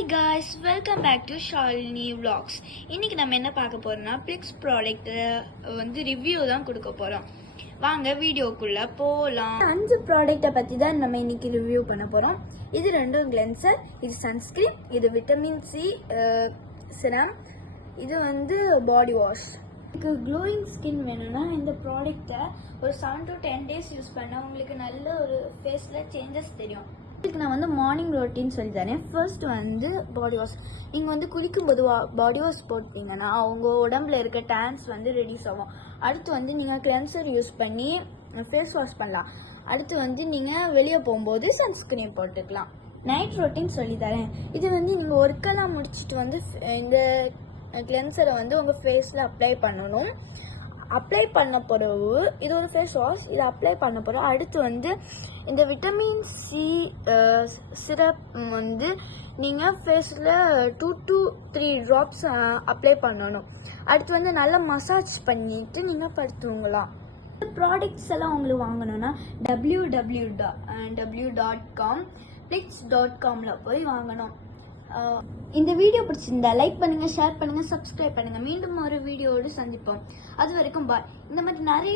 Hi guys, welcome back to Shalini Vlogs. இன்னைக்கு நம்ம என்ன பார்க்க போறோம்னா பிளிக்ஸ் ப்ராடக்ட் ரிவ்யூ தான் கொடுக்க போறோம். வாங்க வீடியோக்குள்ள போலாம். 5 ப்ராடக்ட்டை பத்தி தான் நம்ம இன்னைக்கு ரிவ்யூ பண்ண போறோம். இது ரெண்டும் கிளென்சர், இது சன்ஸ்கிரீன், இது விட்டமின் சி சிரம், இது பாடி வாஷ். உங்களுக்கு க்ளோயிங் ஸ்கின் வேணும்னா இந்த ப்ராடக்ட்டை ஒரு 7 to 10 days யூஸ் பண்ணா உங்களுக்கு நல்ல ஒரு ஃபேஸ்ல சேஞ்சஸ் தெரியும். இதுக்கு நான் மார்னிங் ரொட்டீன் சொல்லி தரேன். First body wash. நீங்கள் குளிக்கும்போது பாடி வாஷ் போட்டிங்கன்னா உங்கள் உடம்புல இருக்க டேன்ஸ் ரெடியூஸ் ஆகும். அடுத்து நீங்கள் கிளென்சர் யூஸ் பண்ணி ஃபேஸ் வாஷ் பண்ணலாம். அடுத்து நீங்கள் வெளியே போகும்போது சன்ஸ்கிரீன் போட்டுக்கலாம். நைட் ரொட்டீன் சொல்லி தரேன். இது நீங்கள் ஒர்க்கெல்லாம் முடிச்சுட்டு இந்த கிளென்சரை உங்கள் ஃபேஸில் அப்ளை பண்ணணும். அப்ளை பண்ண பிறகு இது ஒரு ஃபேஸ் வாஷ். இதை அப்ளை பண்ண பிறகு அடுத்து இந்த விட்டமின் சி சிரப் நீங்கள் ஃபேஸில் 2 to 3 drops அப்ளை பண்ணணும். அடுத்து நல்லா மசாஜ் பண்ணிவிட்டு நீங்கள் படுத்துவங்களாம். ப்ராடக்ட்ஸ் எல்லாம் உங்களுக்கு வாங்கணும்னா www.com plix.com போய் வாங்கணும். இந்த வீடியோ பிடிச்சிருந்தா லைக் பண்ணுங்க, ஷேர் பண்ணுங்க, சப்ஸ்கிரைப் பண்ணுங்க. மீண்டும் ஒரு வீடியோடு சந்திப்போம். அது வரைக்கும் பாய். இந்த மாதிரி நிறைய